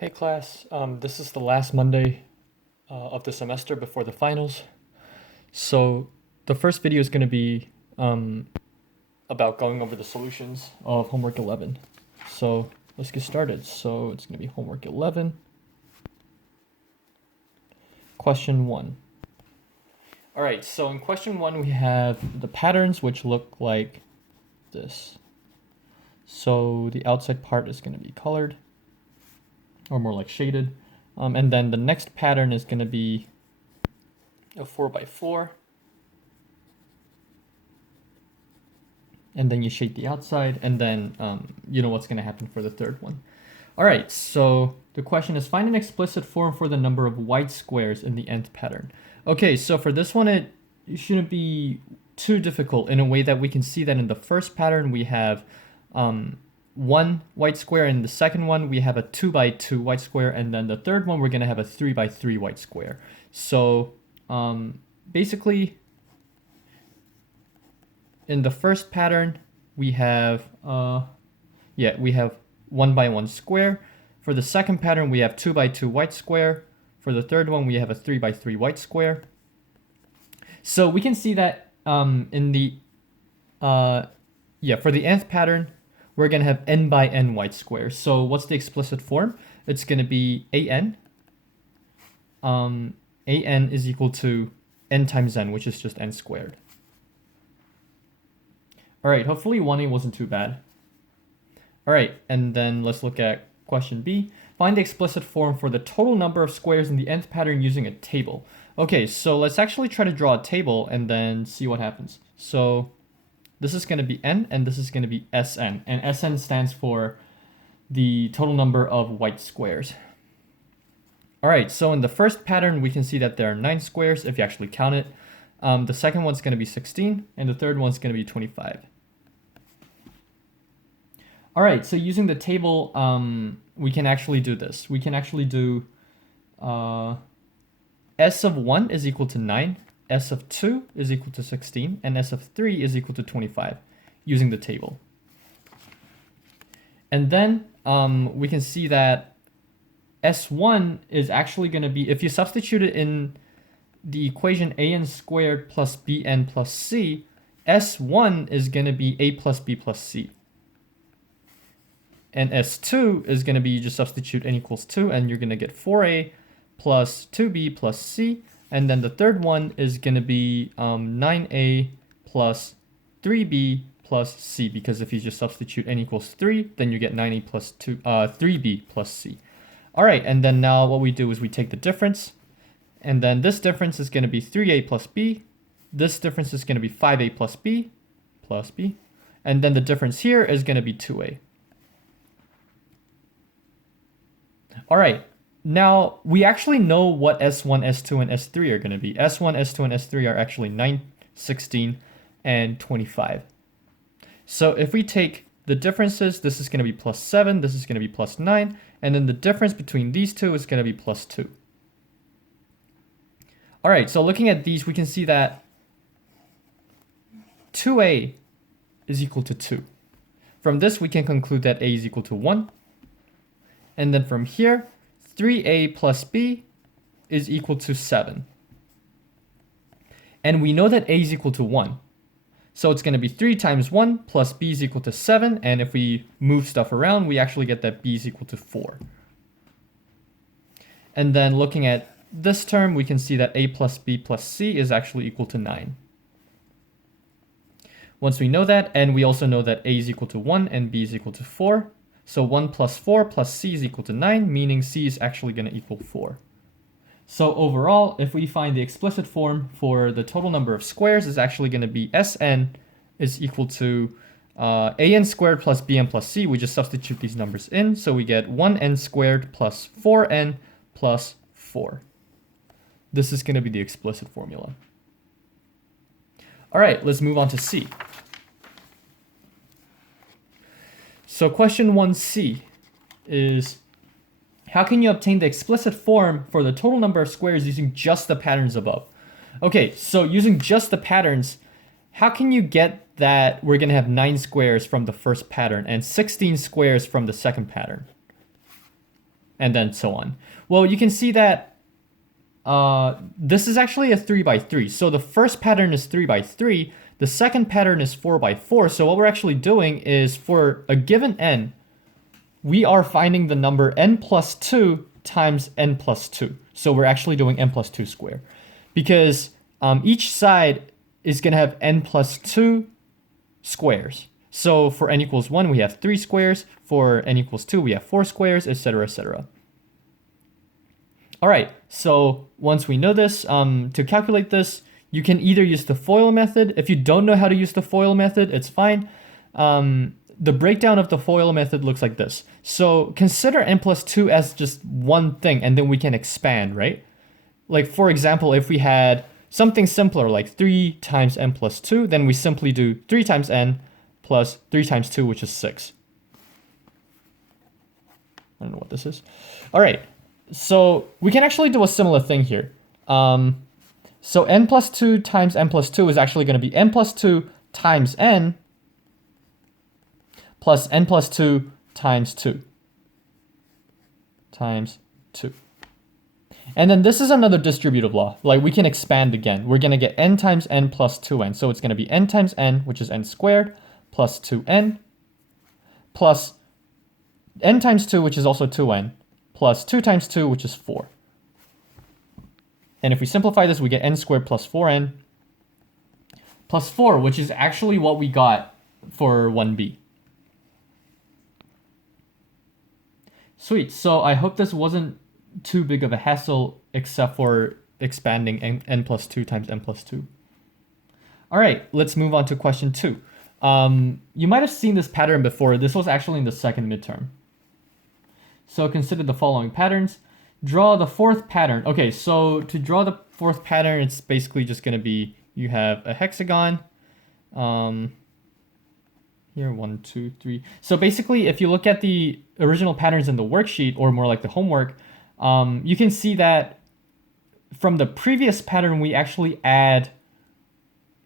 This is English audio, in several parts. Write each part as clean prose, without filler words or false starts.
Hey class, this is the last Monday of the semester before the finals. So the first video is going to be about going over the solutions of homework 11. So let's get started. So it's going to be homework 11. Question 1. All right, so in question 1 we have the patterns which look like this. So the outside part is going to be colored, or more like shaded. And then the next pattern is going to be a 4x4. And then you shade the outside, and then you know what's going to happen for the third one. All right, so the question is find an explicit form for the number of white squares in the nth pattern. Okay, so for this one, it shouldn't be too difficult in a way that we can see that in the first pattern we have one white square, and the second one we have a 2x2 white square, and then the third one we're going to have a 3x3 white square. So basically in the first pattern we have we have 1x1 square. For the second pattern we have 2x2 white square. For the third one we have a 3x3 white square. So we can see that in the for the nth pattern we're going to have n by n white squares. So what's the explicit form? It's going to be an is equal to n times n, which is just n squared. All right, hopefully 1a wasn't too bad. All right, and then let's look at question B. Find the explicit form for the total number of squares in the nth pattern using a table. Okay, so let's actually try to draw a table and then see what happens. So this is going to be n, and this is going to be Sn. And Sn stands for the total number of white squares. All right, so in the first pattern, we can see that there are 9 squares if you actually count it. The second one's going to be 16, and the third one's going to be 25. All right, so using the table, we can actually do this. We can actually do S of 1 is equal to 9, S of 2 is equal to 16, and S of 3 is equal to 25 using the table. And then we can see that S1 is actually going to be, if you substitute it in the equation an squared plus bn plus c, S1 is going to be a plus b plus c. And S2 is going to be, you just substitute n equals 2, and you're going to get 4a plus 2b plus c. And then the third one is going to be 9a plus 3b plus c, because if you just substitute n equals 3, then you get 9a plus 3b plus c. All right, and then now what we do is we take the difference, and then this difference is going to be 3a plus b. This difference is going to be 5a plus b, and then the difference here is going to be 2a. All right, now we actually know what S1, S2, and S3 are going to be. S1, S2, and S3 are actually 9, 16, and 25. So if we take the differences, this is going to be plus 7, this is going to be plus 9, and then the difference between these two is going to be plus 2. All right, so looking at these, we can see that 2a is equal to 2. From this, we can conclude that a is equal to 1. And then from here, 3a plus b is equal to 7. And we know that a is equal to 1. So it's going to be 3 times 1 plus b is equal to 7. And if we move stuff around, we actually get that b is equal to 4. And then looking at this term, we can see that a plus b plus c is actually equal to 9. Once we know that, and we also know that a is equal to 1 and b is equal to 4, so 1 plus 4 plus c is equal to 9, meaning c is actually going to equal 4. So overall, if we find the explicit form for the total number of squares, is actually going to be Sn is equal to an squared plus bn plus c. We just substitute these numbers in, so we get 1n squared plus 4n plus 4. This is going to be the explicit formula. All right, let's move on to C. So question 1c is, how can you obtain the explicit form for the total number of squares using just the patterns above? Okay, so using just the patterns, how can you get that we're going to have 9 squares from the first pattern and 16 squares from the second pattern? and then so on. Well, you can see that this is actually a 3 by 3. So the first pattern is 3 by 3. The second pattern is 4 by 4. So what we're actually doing is for a given n, we are finding the number n plus 2 times n plus 2. So we're actually doing n plus 2 square. Because each side is going to have n plus 2 squares. So for n equals 1, we have 3 squares. For n equals 2, we have 4 squares, etc., etc. All right, so once we know this, to calculate this, you can either use the FOIL method. If you don't know how to use the FOIL method, it's fine. The breakdown of the FOIL method looks like this. So consider n plus 2 as just one thing, and then we can expand, right? Like, for example, if we had something simpler like 3 times n plus 2, then we simply do 3 times n plus 3 times 2, which is 6. I don't know what this is. All right. So we can actually do a similar thing here. So n plus 2 times n plus 2 is actually going to be n plus 2 times n plus n plus 2 times 2 times 2. And then this is another distributive law. Like, we can expand again. We're going to get n times n plus 2n. So it's going to be n times n, which is n squared, plus 2n, plus n times 2, which is also 2n, plus 2 times 2, which is 4. And if we simplify this, we get n squared plus 4n plus 4, which is actually what we got for 1b. Sweet. So I hope this wasn't too big of a hassle, except for expanding n plus 2 times n plus 2. All right, let's move on to question 2. You might have seen this pattern before. This was actually in the second midterm. So consider the following patterns. Draw the fourth pattern. Okay, so to draw the fourth pattern, it's basically just going to be, you have a hexagon. Here, 1, 2, 3. So basically, if you look at the original patterns in the worksheet, or more like the homework, you can see that from the previous pattern, we actually add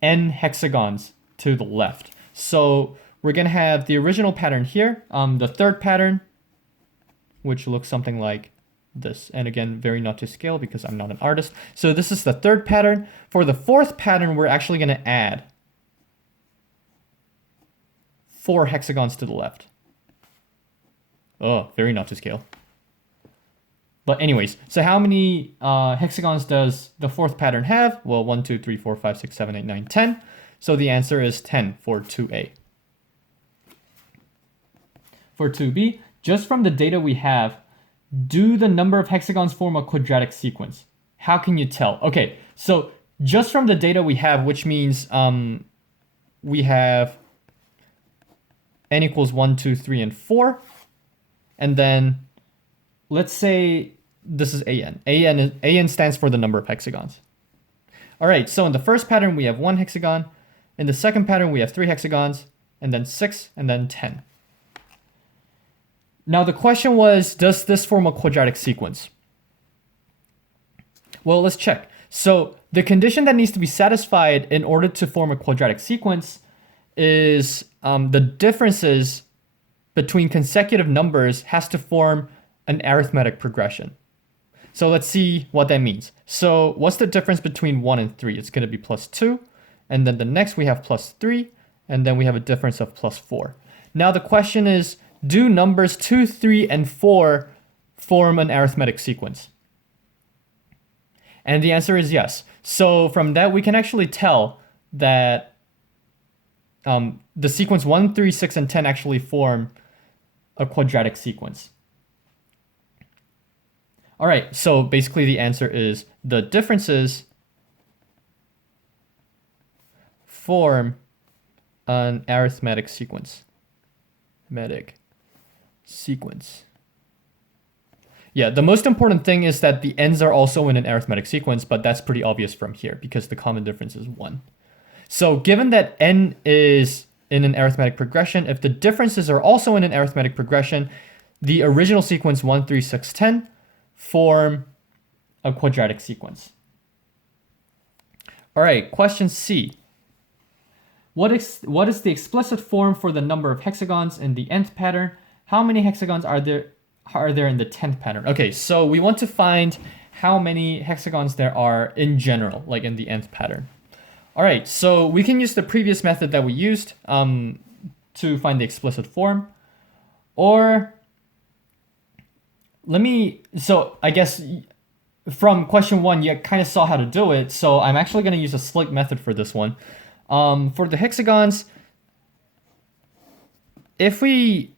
n hexagons to the left. So we're going to have the original pattern here, the third pattern, which looks something like this. And again, very not to scale because I'm not an artist. So this is the third pattern. For the fourth pattern, we're actually going to add 4 hexagons to the left. Oh, very not to scale. But anyways, so how many hexagons does the fourth pattern have? Well, 1, 2, 3, 4, 5, 6, 7, 8, 9, 10. So the answer is 10 for 2A. For 2B, just from the data we have, do the number of hexagons form a quadratic sequence? How can you tell? Okay, so just from the data we have, which means we have n equals 1, 2, 3, and 4. And then let's say this is an. An stands for the number of hexagons. All right, so in the first pattern, we have 1 hexagon. In the second pattern, we have 3 hexagons, and then 6, and then 10. Now the question was, does this form a quadratic sequence? Well, let's check. So the condition that needs to be satisfied in order to form a quadratic sequence is the differences between consecutive numbers has to form an arithmetic progression. So let's see what that means. So what's the difference between 1 and 3? It's going to be plus 2. And then the next we have plus 3. And then we have a difference of plus 4. Now the question is, do numbers 2, 3, and 4 form an arithmetic sequence? And the answer is yes. So from that, we can actually tell that the sequence 1, 3, 6, and 10 actually form a quadratic sequence. All right, so basically the answer is the differences form an arithmetic sequence. Yeah, the most important thing is that the ends are also in an arithmetic sequence, but that's pretty obvious from here because the common difference is 1. So given that n is in an arithmetic progression, if the differences are also in an arithmetic progression, the original sequence 1, 3, 6, 10 form a quadratic sequence. All right, question C. What is the explicit form for the number of hexagons in the nth pattern? How many hexagons are are there in the 10th pattern? Okay, so we want to find how many hexagons there are in general, like in the nth pattern. All right, so we can use the previous method that we used to find the explicit form. Or so I guess from question 1, you kind of saw how to do it. So I'm actually going to use a slick method for this one. For the hexagons, if we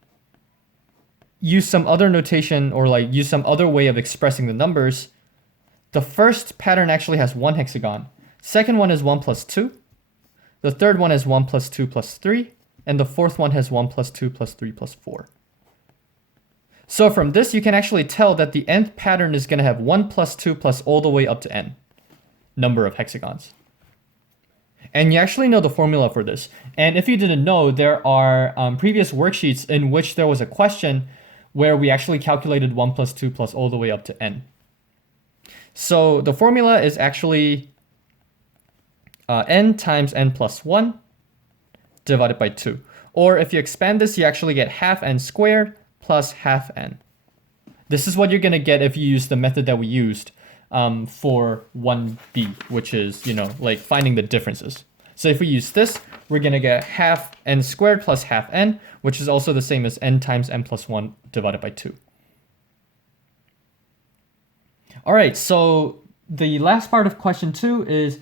use some other notation or like use some other way of expressing the numbers, the first pattern actually has 1 hexagon. Second one is 1 plus 2. The third one is 1 plus 2 plus 3. And the fourth one has 1 plus 2 plus 3 plus 4. So from this, you can actually tell that the nth pattern is going to have 1 plus 2 plus all the way up to n number of hexagons. And you actually know the formula for this. And if you didn't know, there are previous worksheets in which there was a question where we actually calculated 1 plus 2 plus all the way up to n. So the formula is actually n times n plus 1 divided by 2. Or if you expand this, you actually get half n squared plus half n. This is what you're going to get if you use the method that we used for 1b, which is, like finding the differences. So if we use this, we're going to get half n squared plus half n, which is also the same as n times n plus 1 divided by 2. All right, so the last part of question 2 is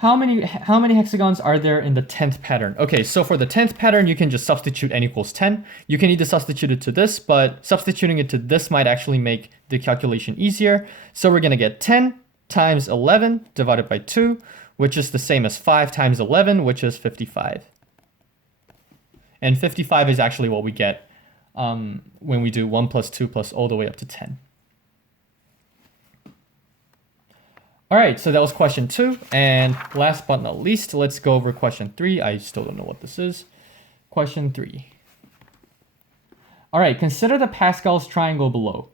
how many hexagons are there in the 10th pattern? Okay, so for the 10th pattern, you can just substitute n equals 10. You can either substitute it to this, but substituting it to this might actually make the calculation easier. So we're going to get 10 times 11 divided by 2, which is the same as 5 times 11, which is 55. And 55 is actually what we get when we do 1 plus 2 plus all the way up to 10. All right, so that was question 2. And last but not least, let's go over question 3. I still don't know what this is. Question 3. All right, consider the Pascal's triangle below.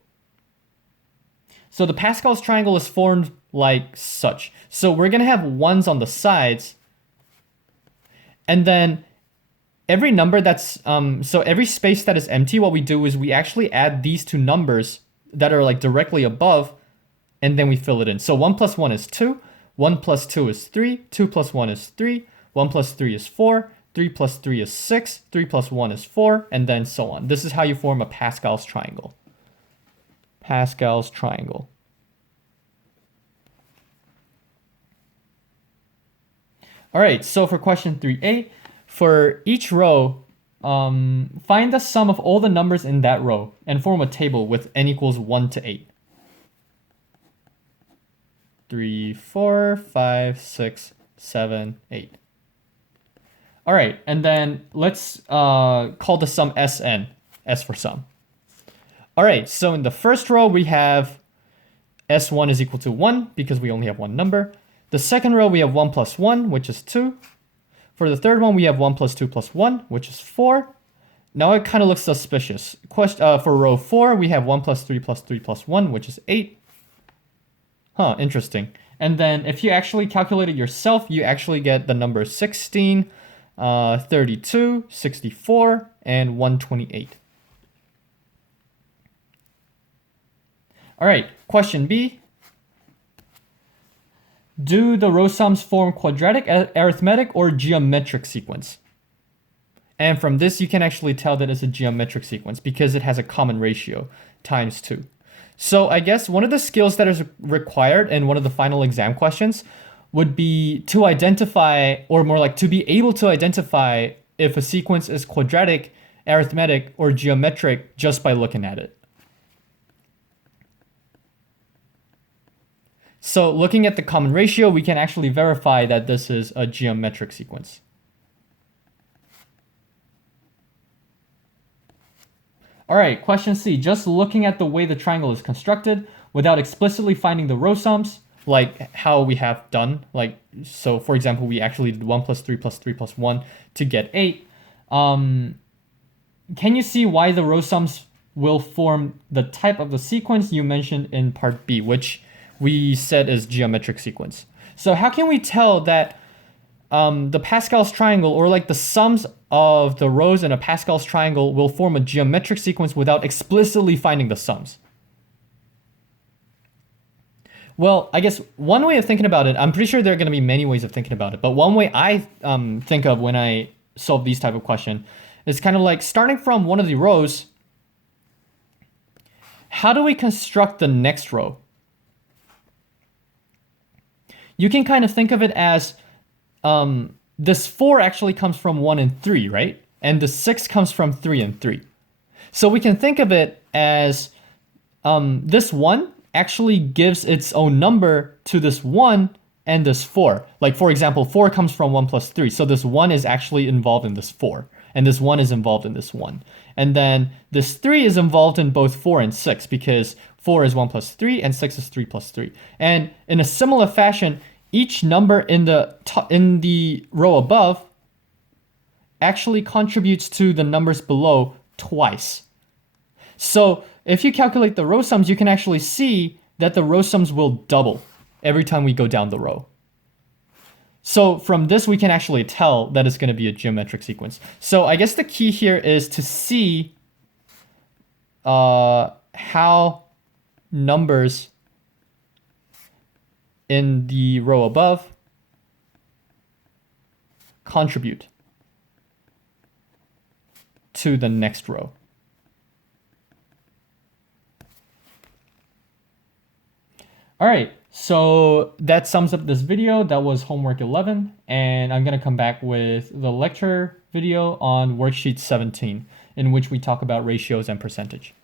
So the Pascal's triangle is formed like such. So we're going to have ones on the sides. And then every number that's, so every space that is empty, what we do is we actually add these two numbers that are like directly above, and then we fill it in. So 1 plus 1 is 2, 1 plus 2 is 3, 2 plus 1 is 3, 1 plus 3 is 4, 3 plus 3 is 6, 3 plus 1 is 4, and then so on. This is how you form a Pascal's triangle. Pascal's triangle. All right, so for question 3a, for each row, find the sum of all the numbers in that row and form a table with n equals 1 to 8. 3, 4, 5, 6, 7, 8. All right, and then let's call the sum Sn, S for sum. All right, so in the first row, we have S1 is equal to 1 because we only have one number. The second row, we have 1 plus 1, which is 2. For the third one, we have 1 plus 2 plus 1, which is 4. Now it kind of looks suspicious. For row 4, we have 1 plus 3 plus 3 plus 1, which is 8. Huh, interesting. And then if you actually calculate it yourself, you actually get the number 16, 32, 64, and 128. All right, question B. Do the row sums form quadratic, arithmetic, or geometric sequence? And from this, you can actually tell that it's a geometric sequence because it has a common ratio, times 2. So I guess one of the skills that is required in one of the final exam questions would be to identify, or more like to be able to identify if a sequence is quadratic, arithmetic, or geometric just by looking at it. So looking at the common ratio, we can actually verify that this is a geometric sequence. All right, question C. Just looking at the way the triangle is constructed without explicitly finding the row sums, like how we have done, so for example, we actually did 1 plus 3 plus 3 plus 1 to get 8. Can you see why the row sums will form the type of the sequence you mentioned in part B, which we said is geometric sequence? So how can we tell that the Pascal's triangle, or like the sums of the rows in a Pascal's triangle, will form a geometric sequence without explicitly finding the sums? Well, I guess one way of thinking about it, I'm pretty sure there are going to be many ways of thinking about it, but one way I think of when I solve these type of question is kind of like starting from one of the rows. How do we construct the next row? You can kind of think of it as this 4 actually comes from 1 and 3, right? And the 6 comes from 3 and 3. So we can think of it as this 1 actually gives its own number to this 1 and this 4. Like, for example, 4 comes from 1 plus 3. So this 1 is actually involved in this 4. And this 1 is involved in this 1. And then this 3 is involved in both 4 and 6 because 4 is 1 plus 3 and 6 is 3 plus 3. And in a similar fashion, each number in the row above actually contributes to the numbers below twice. So if you calculate the row sums, you can actually see that the row sums will double every time we go down the row. So from this, we can actually tell that it's going to be a geometric sequence. So I guess the key here is to see how numbers in the row above contribute to the next row. All right, so that sums up this video. That was homework 11, and I'm gonna come back with the lecture video on worksheet 17, in which we talk about ratios and percentage.